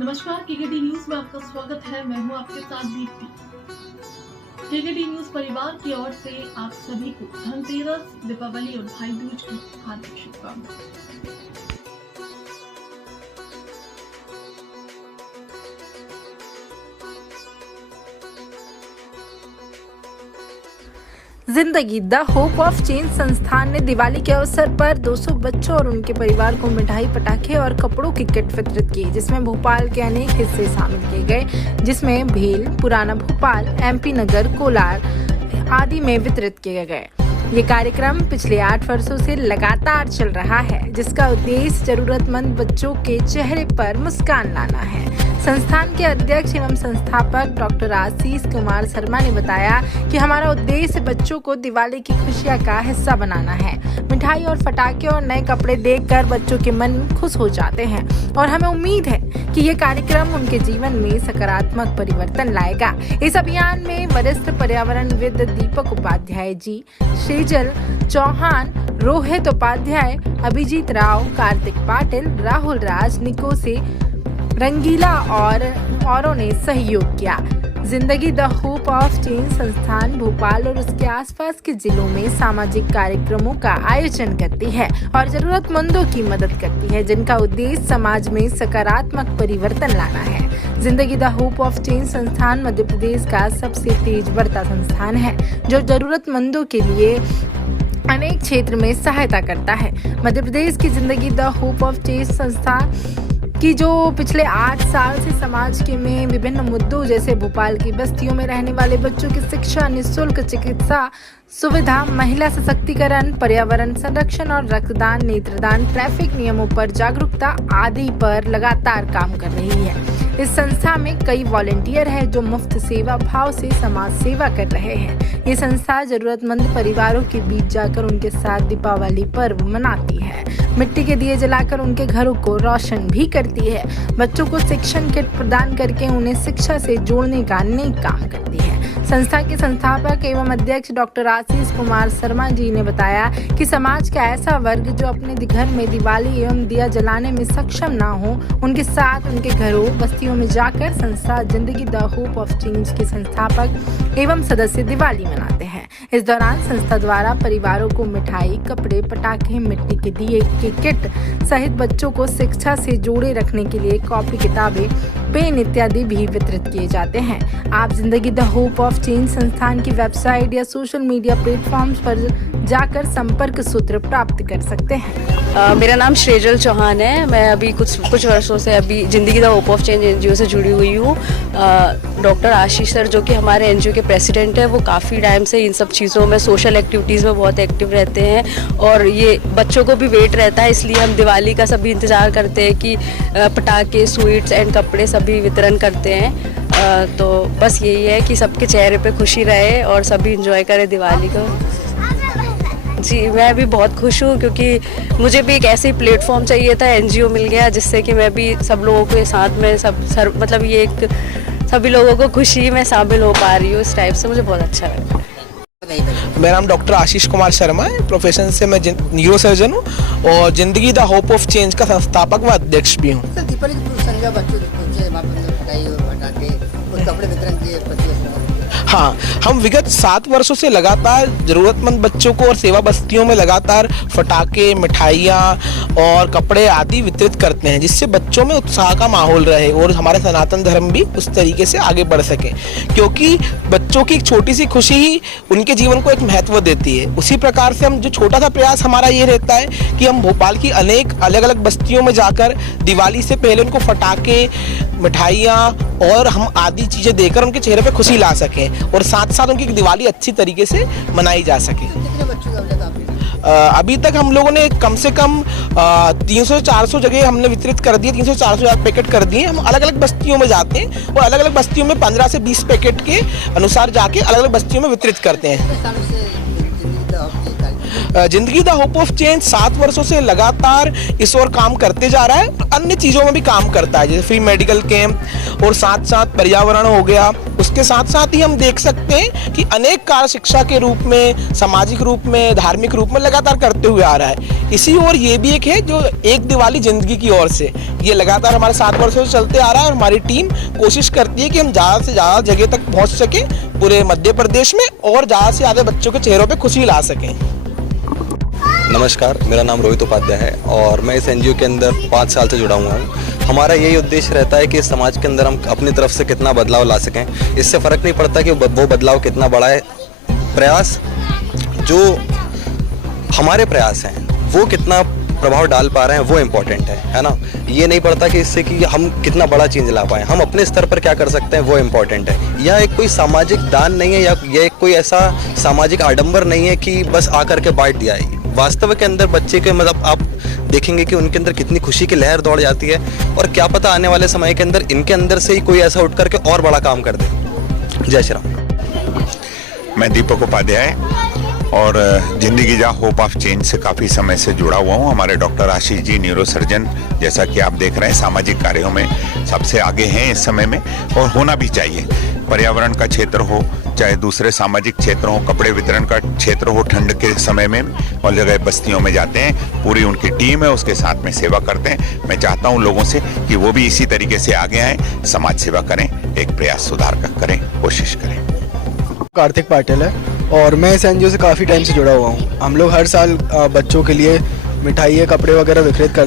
नमस्कार, KKD news में आपका स्वागत है। मैं हूं आपके साथ दीप्ति। केकेडी न्यूज परिवार की ओर से आप सभी को धनतेरस, दीपावली और भाई दूज की हार्दिक शुभकामनाएं। जिंदगी द होप ऑफ चेंज संस्थान ने दिवाली के अवसर पर 200 बच्चों और उनके परिवार को मिठाई, पटाखे और कपड़ों की किट वितरित की, जिसमें भोपाल के अनेक हिस्से शामिल किए गए, जिसमें भेल, पुराना भोपाल, MP नगर, कोलार आदि में वितरित किए गए। ये कार्यक्रम पिछले 8 वर्षों से लगातार चल रहा है, जिसका उद्देश्य जरूरतमंद बच्चों के चेहरे पर मुस्कान लाना है। संस्थान के अध्यक्ष एवं संस्थापक डॉक्टर आशीष कुमार शर्मा ने बताया कि हमारा उद्देश्य बच्चों को दिवाली की खुशियां का हिस्सा बनाना है। मिठाई और पटाखे और नए कपड़े देखकर बच्चों के मन खुश हो जाते हैं और हमें उम्मीद है कि ये कार्यक्रम उनके जीवन में सकारात्मक परिवर्तन लाएगा। इस अभियान में वरिष्ठ पर्यावरणविद दीपक उपाध्याय जी, सेजल चौहान, रोहित उपाध्याय, अभिजीत राव, कार्तिक पाटिल, राहुल राज, निको से रंगीला और औरों ने सहयोग किया। जिंदगी द होप ऑफ चेंज संस्थान भोपाल और उसके आसपास के जिलों में सामाजिक कार्यक्रमों का आयोजन करती है और जरूरतमंदों की मदद करती है, जिनका उद्देश्य समाज में सकारात्मक परिवर्तन लाना है। जिंदगी द होप ऑफ चेंज संस्थान मध्य प्रदेश का सबसे तेज बढ़ता संस्थान है, जो जरूरतमंदों के लिए अनेक क्षेत्र में सहायता करता है। मध्य प्रदेश की जिंदगी द होप ऑफ चेंज संस्था कि जो पिछले 8 साल से समाज के में विभिन्न मुद्दों जैसे भोपाल की बस्तियों में रहने वाले बच्चों की शिक्षा, निःशुल्क चिकित्सा सुविधा, महिला सशक्तिकरण, पर्यावरण संरक्षण और रक्तदान, नेत्रदान, ट्रैफिक नियमों पर जागरूकता आदि पर लगातार काम कर रही है। इस संस्था में कई वॉलंटियर हैं जो मुफ्त सेवा भाव से समाज सेवा कर रहे हैं। ये संस्था जरूरतमंद परिवारों के बीच जाकर उनके साथ दीपावली पर्व मनाती है, मिट्टी के दिए जलाकर उनके घरों को रोशन भी करती है, बच्चों को शिक्षण किट प्रदान करके उन्हें शिक्षा से जोड़ने का नेक काम करती है। संस्था के संस्थापक एवं अध्यक्ष डॉक्टर आशीष कुमार शर्मा जी ने बताया कि समाज का ऐसा वर्ग जो अपने घर में दिवाली एवं दिया जलाने में सक्षम ना हो, उनके साथ उनके घरों बस्तियों में जाकर संस्था जिंदगी द होप ऑफ चेंज के संस्थापक एवं सदस्य दिवाली मनाते हैं। इस दौरान संस्था द्वारा परिवारों को मिठाई, कपड़े, पटाखे, मिट्टी के दिए की किट सहित बच्चों को शिक्षा से जोड़े रखने के लिए कॉपी, किताबें, पेन इत्यादि भी वितरित किए जाते हैं। आप जिंदगी द होप ऑफ चेंज संस्थान की वेबसाइट या सोशल मीडिया प्लेटफॉर्म्स पर जाकर संपर्क सूत्र प्राप्त कर सकते हैं। मेरा नाम सेजल चौहान है। मैं अभी कुछ वर्षों से अभी जिंदगी the hope of change NGO से जुड़ी हुई हूँ। डॉक्टर आशीष सर जो कि हमारे NGO के प्रेसिडेंट है, वो काफ़ी टाइम से इन सब चीज़ों में, सोशल एक्टिविटीज़ में बहुत एक्टिव रहते हैं और ये बच्चों को भी वेट रहता है, इसलिए हम दिवाली का सभी इंतज़ार करते हैं कि पटाखे, स्वीट्स एंड कपड़े सभी वितरण करते हैं। तो बस यही है कि सबके चेहरे पे खुशी रहे और सभी इंजॉय करें दिवाली को। जी, मैं भी बहुत खुश हूँ क्योंकि मुझे भी एक ऐसे प्लेटफॉर्म चाहिए था, NGO मिल गया जिससे कि मैं भी सब लोगों के साथ में मतलब ये एक सभी लोगों को खुशी में शामिल हो पा रही हूँ। इस टाइप से मुझे बहुत अच्छा लगा। मेरा नाम डॉक्टर आशीष कुमार शर्मा है। प्रोफेशन से मैं न्यूरो सर्जन हूँ और जिंदगी द होप ऑफ चेंज का संस्थापक व अध्यक्ष भी हूँ। हाँ, हम विगत 7 वर्षों से लगातार जरूरतमंद बच्चों को और सेवा बस्तियों में लगातार पटाखे, मिठाइयाँ और कपड़े आदि वितरित करते हैं, जिससे बच्चों में उत्साह का माहौल रहे और हमारे सनातन धर्म भी उस तरीके से आगे बढ़ सके, क्योंकि बच्चों की एक छोटी सी खुशी ही उनके जीवन को एक महत्व देती है। उसी प्रकार से हम जो छोटा सा प्रयास हमारा ये रहता है कि हम भोपाल की अनेक अलग अलग बस्तियों में जाकर दिवाली से पहले उनको पटाखे, मिठाइयाँ और हम आदि चीज़ें देकर उनके चेहरे पे खुशी ला सकें और साथ साथ उनकी दिवाली अच्छी तरीके से मनाई जा सके। अभी तक हम लोगों ने कम से कम 300-400 जगह हमने वितरित कर दिए, 300-400 पैकेट कर दिए। हम अलग अलग बस्तियों में जाते हैं और अलग अलग बस्तियों में 15 से 20 पैकेट के अनुसार जाके अलग अलग बस्तियों में वितरित करते हैं। जिंदगी द होप ऑफ चेंज 7 वर्षों से लगातार इस ओर काम करते जा रहा है। अन्य चीज़ों में भी काम करता है, जैसे फ्री मेडिकल कैंप और साथ साथ पर्यावरण हो गया। उसके साथ साथ ही हम देख सकते हैं कि अनेक कार्य शिक्षा के रूप में, सामाजिक रूप में, धार्मिक रूप में लगातार करते हुए आ रहा है। इसी ओर ये भी एक है जो एक दिवाली जिंदगी की ओर से ये लगातार हमारे 7 वर्षों से चलते आ रहा है और हमारी टीम कोशिश करती है कि हम ज़्यादा से ज़्यादा जगह तक पहुँच सकें पूरे मध्य प्रदेश में और ज़्यादा से ज़्यादा बच्चों के चेहरों पे खुशी ला सकें। नमस्कार, मेरा नाम रोहित उपाध्याय है और मैं इस एनजीओ के अंदर 5 साल से जुड़ा हुआ हूँ। हमारा यही उद्देश्य रहता है कि इस समाज के अंदर हम अपनी तरफ से कितना बदलाव ला सकें। इससे फ़र्क नहीं पड़ता कि वो बदलाव कितना बड़ा है, प्रयास जो हमारे प्रयास हैं वो कितना प्रभाव डाल पा रहे हैं वो इम्पोर्टेंट है ना। ये नहीं पड़ता कि इससे कि हम कितना बड़ा चेंज ला पाएँ, हम अपने स्तर पर क्या कर सकते हैं वो इम्पोर्टेंट है। यह एक कोई सामाजिक दान नहीं है या यह कोई ऐसा सामाजिक आडंबर नहीं है कि बस आकर के बांट दिया है। वास्तव के अंदर बच्चे के मतलब आप देखेंगे कि उनके अंदर कितनी खुशी की लहर दौड़ जाती है और क्या पता आने वाले समय के अंदर इनके अंदर से ही कोई ऐसा उठ करके और बड़ा काम कर दे। जय श्री राम। मैं दीपक उपाध्याय और जिंदगी जा होप ऑफ चेंज से काफ़ी समय से जुड़ा हुआ हूँ। हमारे डॉक्टर आशीष जी न्यूरोसर्जन, जैसा कि आप देख रहे हैं, सामाजिक कार्यों में सबसे आगे हैं इस समय में और होना भी चाहिए। पर्यावरण का क्षेत्र हो चाहे दूसरे सामाजिक क्षेत्र हो, कपड़े वितरण का क्षेत्र हो, ठंड के समय में और जगह बस्तियों में जाते हैं, पूरी उनकी टीम है, उसके साथ में सेवा करते हैं। मैं चाहता हूँ लोगों से कि वो भी इसी तरीके से आगे आएँ, समाज सेवा करें, एक प्रयास सुधार का करें, कोशिश करें। कार्तिक पाटिल है और मैं इस एनजीओ से काफ़ी टाइम से जुड़ा हुआ हूँ। हम लोग हर साल बच्चों के लिए मिठाई, कपड़े वगैरह वितरित करते